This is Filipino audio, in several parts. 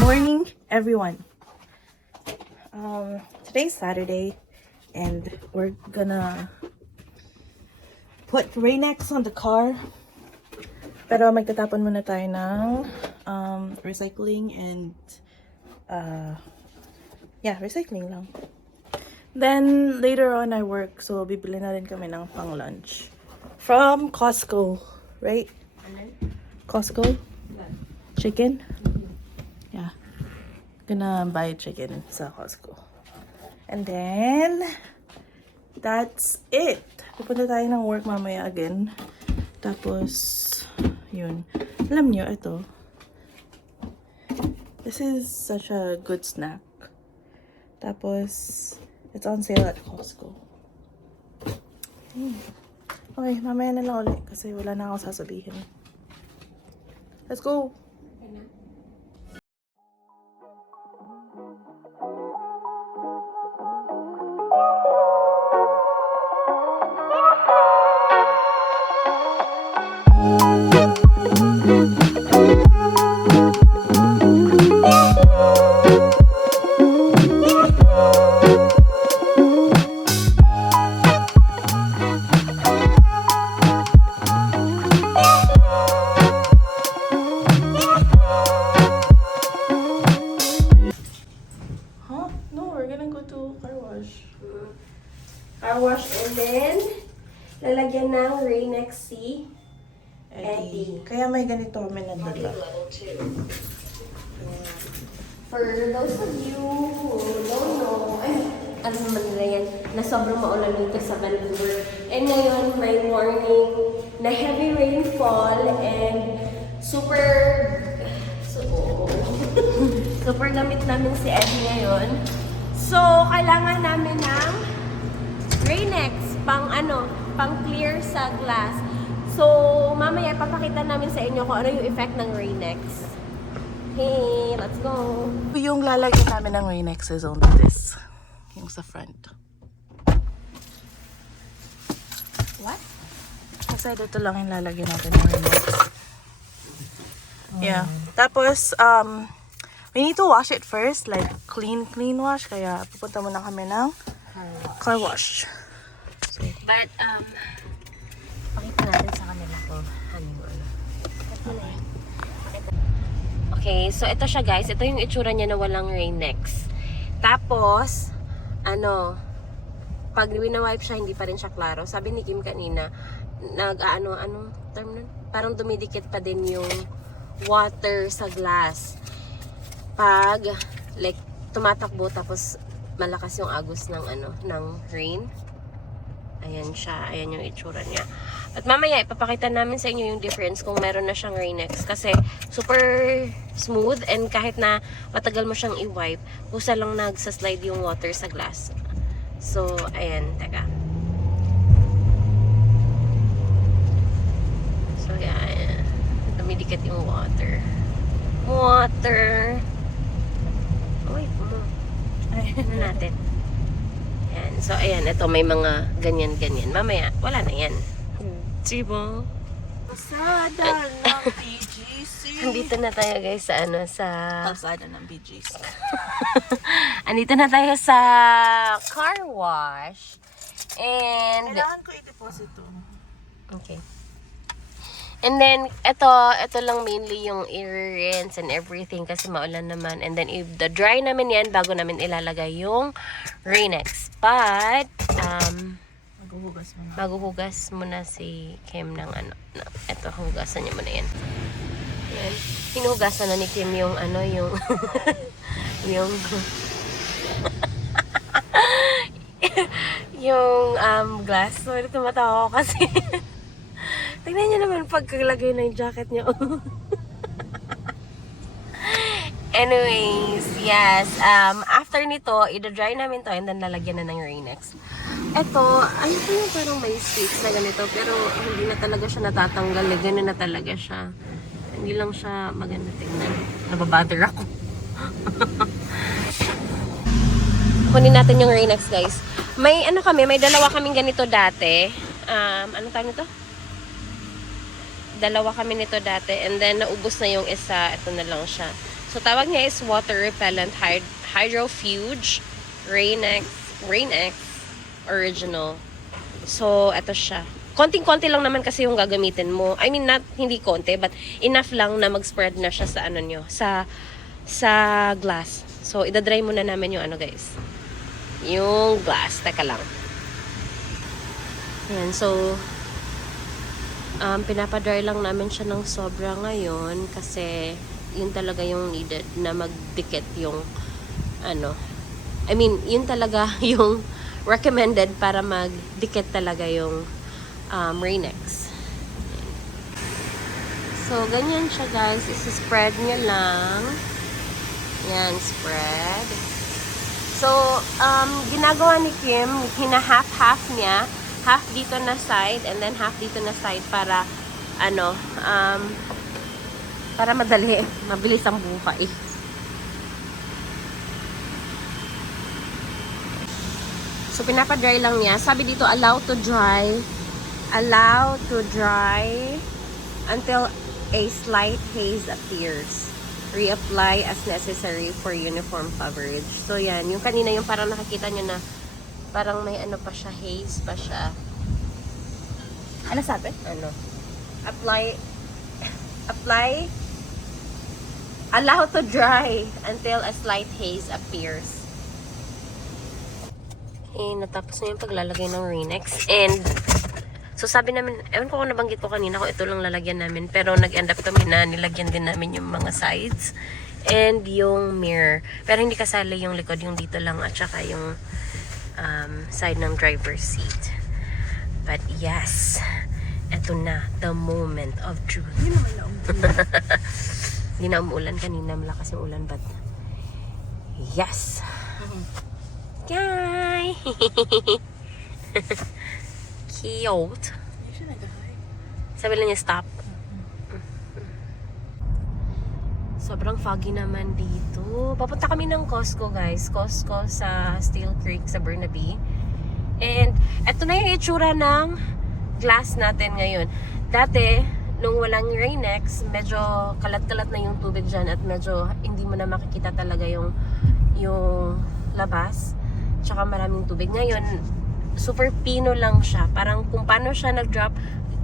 Morning, everyone. Today's Saturday, and we're gonna put Rain-X on the car. Pero magtatapon muna tayo ng recycling and recycling lang. Then later on I work, so bibili na rin kami ng pang lunch from Costco, right? Costco? Chicken? Yeah. Gonna buy chicken sa Costco. And then that's it. Pupunta tayo ng work mamaya again. Tapos yun. Alam nyo, ito. This is such a good snack. Tapos it's on sale at Costco. Okay, mamaya na lang ulit kasi wala na akong sasabihin. Let's go! Car wash and then lalagyan ng Rain-X Eddie. Kaya may ganito kami nadala. For those of you who don't know, ano naman nila yan, na sobrang maulan dito sa Vancouver. And ngayon, may warning na heavy rainfall and super gamit namin si Eddie ngayon. So, kailangan namin ng Rain-X pang clear sa glass. So, mamaya papakita namin sa inyo kung ano yung effect ng Rain-X. Hey, let's go! Yung lalagyan namin ng Rain-X is only this. Yung sa front. What? Kasi dito lang yung lalagyan natin ng Rain-X. Yeah. Tapos, we need to wash it first. Like, clean wash. Kaya, pupunta muna kami ng car wash. So, But, pakita natin sa kanila kung ano yung ano. Okay, so ito siya guys. Ito yung itsura niya na walang Rain-X. Tapos, pag wina-wipe siya, hindi pa rin siya klaro. Sabi ni Kim kanina, anong term nun? Parang dumidikit pa din yung water sa glass. Pag, like, tumatakbo tapos malakas yung agos ng ng rain. Ayan siya, ayan yung itsura niya. At mamaya ipapakita namin sa inyo yung difference kung meron na siyang Rain-X kasi super smooth and kahit na matagal mo siyang i-wipe, kusa lang nagsaslide yung water sa glass. So, ayan, teka. So, ayan. Dumidikit yung water. Uy, ano natin? Ayan. So, ayan. Ito, may mga ganyan-ganyan. Mamaya, wala na yan. Diba? kalsada ng BGC. Andito na tayo guys sa Kalsada ng BGC. Andito na tayo sa car wash. And Kailangan ko i-deposit to. okay. And then, ito lang mainly yung ear-rinse and everything kasi maulan naman. And then, i-dry namin yan bago namin ilalagay yung Rain-X. But, maghuhugas muna si Kim ng ito, hugasan niya muna yan. Yan. Hinuhugasan na ni Kim yung yung, yung glass. So, tumatawa ko kasi. Tignan niyo naman pagkalagay na yung jacket niyo. Anyways, yes. After nito, i-dry namin to and then lalagyan na ng Rain-X. Ito, ano po yung parang may streaks na ganito pero hindi na talaga siya natatanggal. Ganun na talaga siya. Hindi lang siya maganda tingnan. Nababother ako. Kunin natin yung Rain-X guys. May may dalawa kaming ganito dati. Anong tawag nito? dalawa kami nito dati and then naubos na yung isa. Ito na lang siya. So, tawag niya is water repellent hydrofuge Rain-X original. So, ito siya. Konting-konti lang naman kasi yung gagamitin mo. I mean, not hindi konti, but enough lang na mag-spread na siya sa ano nyo, sa glass. So, idadry muna namin yung ano, guys. Yung glass. Teka lang. Ayan, so, pinapadry lang namin siya ng sobra ngayon kasi yun talaga yung needed na magdikit yung ano. I mean, yun talaga yung recommended para magdikit talaga yung Rain-X. So, ganyan siya, guys. Isi-spread nyo lang. Yan, spread. So, ginagawa ni Kim, hina-half-half niya. Half dito na side, and then half dito na side para, ano, para madali. Mabilis ang buhay. So, pinapadry lang niya. Sabi dito, allow to dry until a slight haze appears. Reapply as necessary for uniform coverage. So, yan. Yung kanina, yung parang nakikita nyo na parang may ano pa siya, haze pa siya. Ano sabi? Ano? Allow to dry until a slight haze appears. Natapos na yung paglalagay ng Rain-X. And, so sabi namin, ewan ko kung nabanggit ko kanina kung ito lang lalagyan namin. Pero nag-end up kami na nilagyan din namin yung mga sides. And yung mirror. Pero hindi kasali yung likod, yung dito lang at saka yung side ng driver's seat. But yes, eto na, the moment of truth. Hindi naman na Hindi na umuulan kanina, malakas yung ulan, but yes! Yay! Cute. Sabi lang niya stop. Sobrang foggy naman dito. Papunta kami ng Costco, guys. Costco sa Steel Creek sa Burnaby. And eto na yung itsura ng glass natin ngayon. Dati, nung walang Rain-X, medyo kalat-kalat na yung tubig dyan at medyo hindi mo na makikita talaga yung labas. Tsaka maraming tubig. Ngayon, super pino lang siya. Parang kung paano siya nag-drop,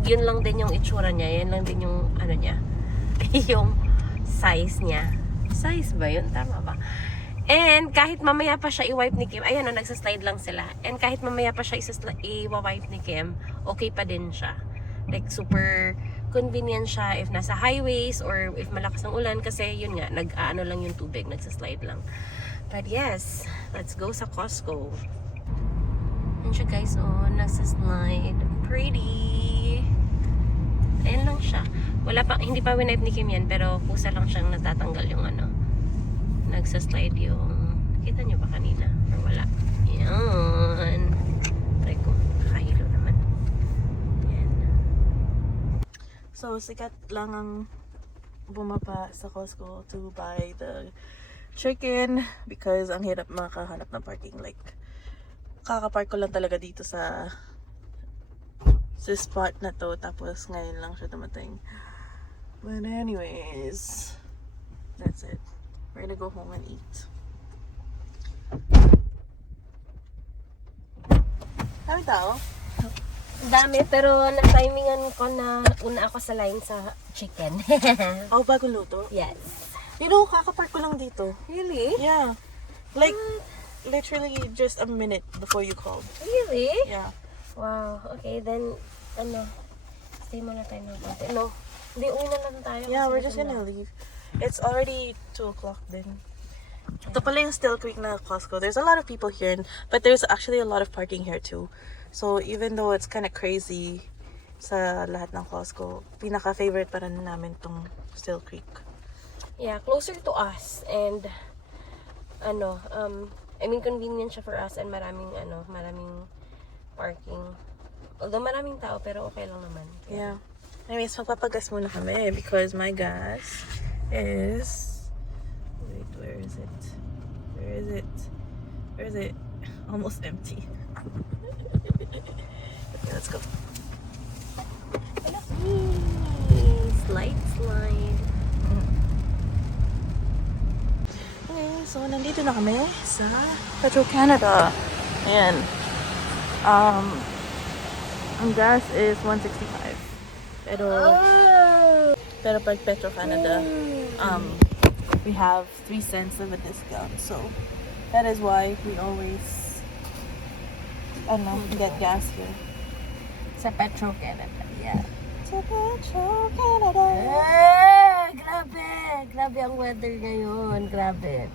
yun lang din yung itsura niya. Yan lang din yung ano niya. Yung size niya. Size ba yun? Tama ba? And kahit mamaya pa siya i-wipe ni Kim, ayan o, nagsaslide lang sila. And kahit mamaya pa siya i-wipe ni Kim, okay pa din siya. Like, super convenient siya if nasa highways or if malakas ang ulan kasi yun nga, nag-ano lang yung tubig, nagsaslide lang. But yes, let's go sa Costco. Ayan siya, guys, oh, nagsaslide. Pretty! Ayan lang siya. Wala pa, hindi pa winipe ni Kim yan, pero kusa lang siyang natatanggal yung ano. Nagsaslide yung, kita nyo ba kanina? Or wala? Yan. Try ko, kahilo naman. Yan. So, sikat lang ang bumaba sa Costco to buy the chicken because ang hirap makahanap ng parking. Like, kakapark ko lang talaga dito sa spot na to, tapos ngayon lang siya dumating. But anyways, that's it. We're gonna go home and eat. Dami tao? Dami, pero na-timingan ko na una ako sa line sa chicken. Oh, bago luto? Yes. You know, kakapark ko lang dito. Really? Yeah. Like, literally just a minute before you called. Really? Yeah. Wow. Okay, then, ano, stay muna tayo ng konti. No, hindi, uwi na lang tayo. Yeah, kasi we're just gutom gonna na. leave. It's already 2 o'clock then. Ito pala yung Steel Creek na Costco. There's a lot of people here, but there's actually a lot of parking here too. So even though it's kind of crazy sa lahat ng Costco, pinaka-favorite pa rin namin tong Steel Creek. Yeah, closer to us. And, ano, I mean, convenient siya for us and maraming parking. Although maraming tao, pero okay lang naman. Yeah. Anyways, magpapagas muna kami because my gas is... Wait, where is it? Where is it? Where is it? Almost empty. Okay, let's go. Hello. So, nandito na kami sa Petro-Canada. Ayan. Ang gas is 165. Pero pag Petro-Canada, we have 3 cents of a discount. So, that is why we always, get gas here. Sa Petro-Canada. Yeah. Sa Petro-Canada. Grabe! Grabe ang weather ngayon. Grabe.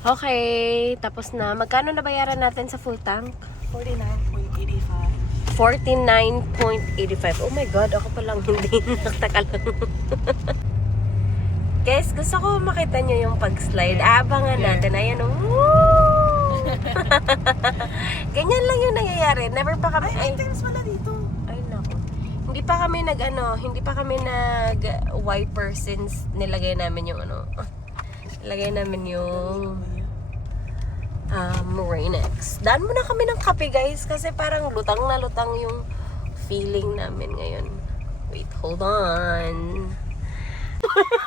Okay, tapos na. Magkano nabayaran natin sa full tank? 49.85. 49.85. Oh my God, ako palang hindi nakataka lang. Guys, gusto ko makita nyo yung pag-slide. Abangan natin. Ayan, woo! Ganyan lang yung nangyayari. Never pa kami... Ay, items pala dito. Ay, naku. Hindi pa kami nag-wiper since nilagay namin yung nilagay namin yung Rain-X. Daan muna kami ng kape, guys, kasi parang lutang na lutang yung feeling namin ngayon. Wait, hold on.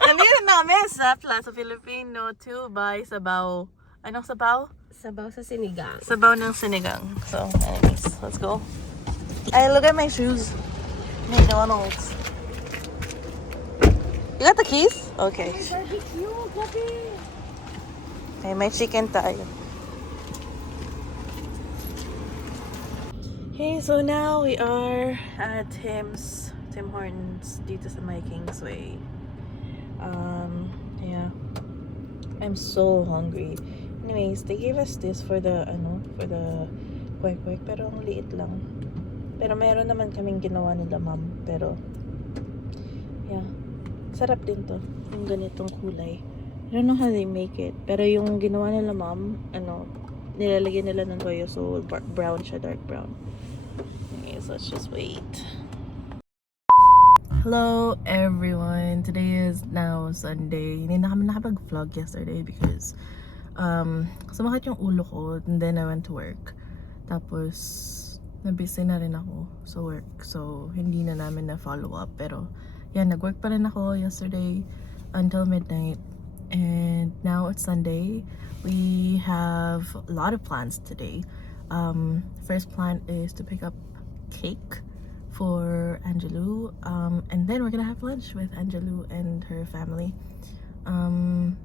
Nandito namin sa Plaza Filipino to buy sabaw. Anong sabaw? Sabaw sa sinigang. Sabaw ng sinigang. So, anyways, let's go. Ay, look at my shoes. McDonald's. You got the keys? Okay. Okay, may chicken tayo. Okay, so now we are at Tim Hortons dito sa my Kingsway. Yeah. I'm so hungry. Anyways, they gave us this for the kwek-kwek, pero ang liit lang. Pero mayroon naman kaming ginawa nila, ma'am. Pero, yeah. Sarap din to. Yung ganitong kulay. I don't know how they make it. Pero yung ginawa nila, ma'am, nilalagyan nila ng toyo. So, brown siya, dark brown. Anyways, let's just wait. Hello everyone! Today is now Sunday. Hindi na kami nakapag-vlog yesterday because sumakit yung ulo ko and then I went to work. Tapos na-busy na rin ako sa work. So hindi na namin na follow up. Pero yeah, nag-work pa rin ako yesterday until midnight. And now it's Sunday. We have a lot of plans today. First plan is to pick up cake for Angelou, and then we're gonna have lunch with Angelou and her family, and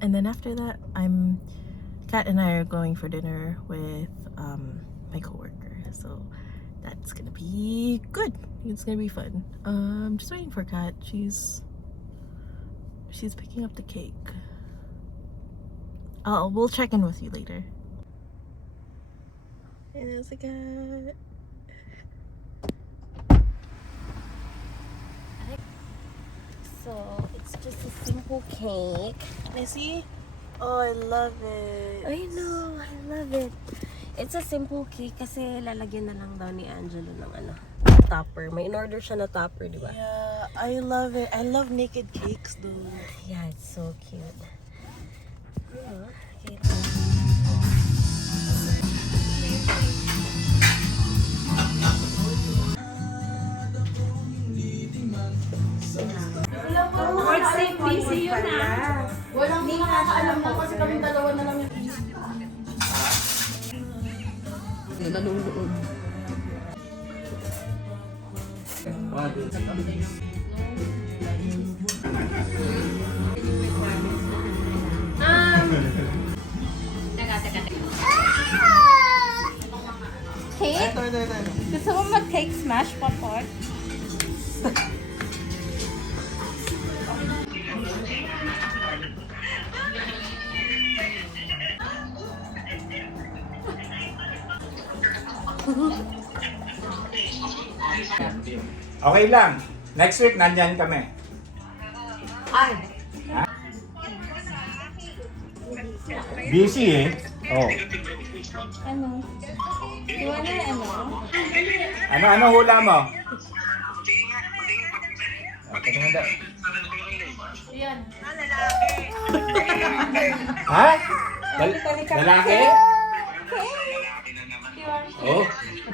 then after that Kat and I are going for dinner with my coworker, so that's gonna be good. It's gonna be fun. I'm just waiting for Kat. She's picking up the cake. We'll check in with you later. And there's a cat. So, it's just a simple cake. Can I see? Oh, I love it. I know, I love it. It's a simple cake kasi lalagyan na lang daw ni Angelo ng topper. May in-order siya na topper, di ba? Yeah, I love it. I love naked cakes though. Yeah, it's so cute. Okay. Work safe, busy yun ha. Walang hindi nakakaalam na kasi kami dalawa na lang yung cake? Gusto mo mag-cake smash popcorn? Okay lang. Next week, nandyan kami. Ay. Ha? Busy eh. Oh. Ano? Iwan na Ano hula mo? Patingin daw. Yan. Ha? Lalaki? Oh,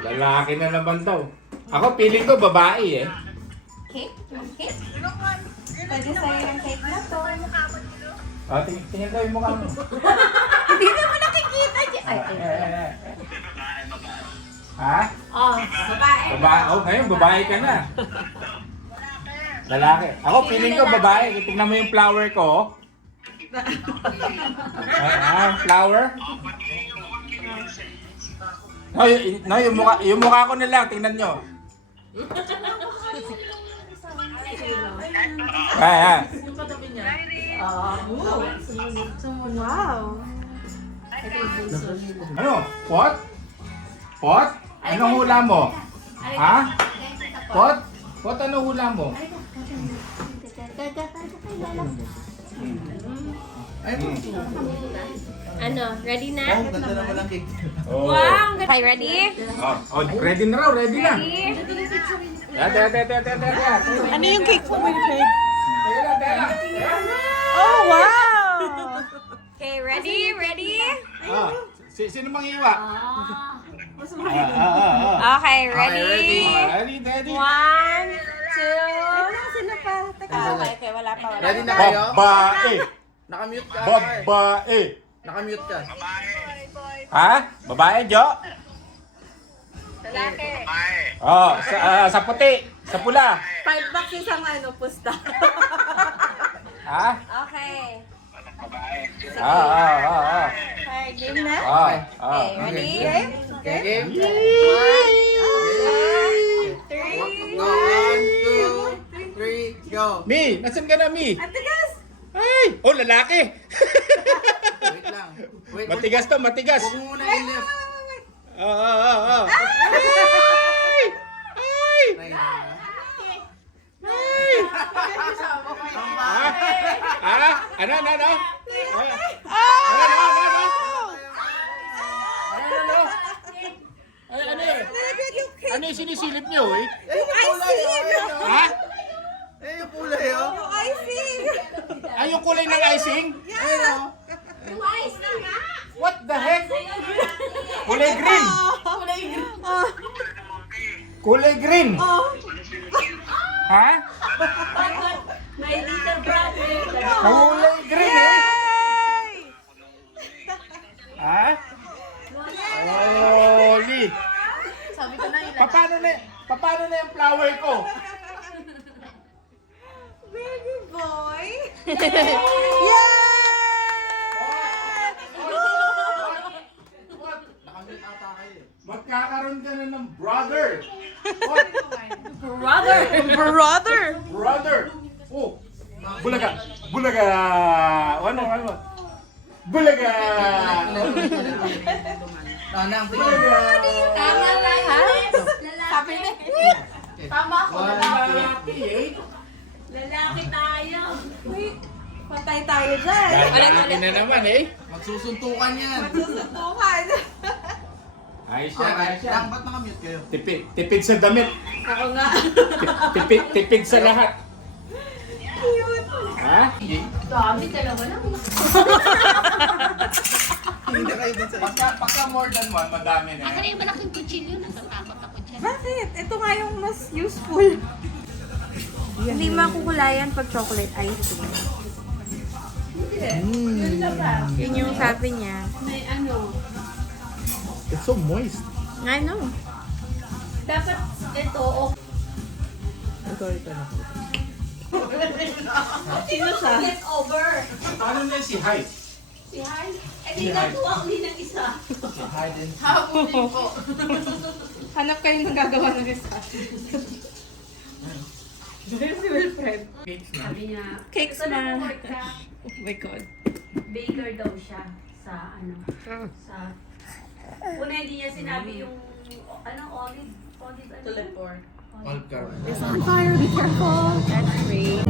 lalaki na naman daw. Ako, feeling ko babae eh. Cake? Cake? Pwede sa'yo yung cake na to. Tingin daw yung mukha mo. Hindi naman nakikita dyan. Ay, Ha? Oh, babae. Babae. Oh, ngayon babae ka na. Lalaki. Ako, feeling ko babae. Tingnan mo yung flower ko. Flower. No, yung mukha ko na lang. Tingnan nyo. Wow. Ano? Pot? Pot? Anong hula mo? Ha? Pot? Pot, anong hula mo? Ano, ready na? Oh. Wow! Okay, ready? Ready na raw, ready na. Ready? Ano yung cake po? May cake? Teka. Oh, wow! Okay, ready? Ready? Sino mang iwa? Okay, ready? Ready. 1, 2... Sino pa? Teka. Okay, wala pa. Ready na kayo? Babae. Nakamute ka. Babae. Nakamute ka. Ha? Babae, Jo? Lalaki. Oh, sa puti. Sa pula. 5 bucks isang pusta. Ha? Okay. Okay, game na? Okay, ready? Game? 1, 2, 3... Go, 1, 2, 3, go. Mi, nasan ka na, Mi? Atigas! Ay! Oh, lalaki! Wait lang. Wait. Matigas to, matigas. Huwag mo muna i-lift. Ay! Ay! Try na. Ay! Ha? Ano? Ano yung sinisilip niyo, eh? Ha? Yung kulay, oh. Ay, yung kulay ng icing? Ayun, oh. What the heck? Kulay green. Kulay green. Ha? Kulay green, eh? Ha? Holy. Sabi ko na yun. Paano na yung flower ko? Baby boy! Nakamute ata kayo. Magkakaroon ka na ng brother. What? Brother. Oh. Bulaga. Ano? Bulaga. Nanang, Bulaga. Tama tayo. Sabi na. Tama ako. Lalaki, eh. Lalaki tayo. Patay tayo dyan. Lalaki na naman, eh. magsusuntukan yan. Magsusuntukan. Ayos Okay, yan. lang, ba't nakamute kayo? Tipid sa damit. Ako nga. Tipid sa lahat. Cute. Ha? Dami talaga lang. Hindi kayo dun sa Pagka more than one, madami na. Asan yung malaking kutsilyo? Natatakot ako dyan. Bakit? Ito nga yung mas useful. Hindi makukulayan pag chocolate ice cream. Yun yung sabi niya. May ano. It's so moist. I know. Dapat ito. Ito na. Sino siya? Get over. Paano na si Hai? Si Hai. Di natuwa uli ng isa. hide and Habulin ko. Hanap kayo ng gagawa ng isa. Si Wilfred. Sabi niya, Cakes ito na. na ka. Oh my God. Baker daw siya sa sa una hindi niya sinabi yung olive ano? all cover. That's great.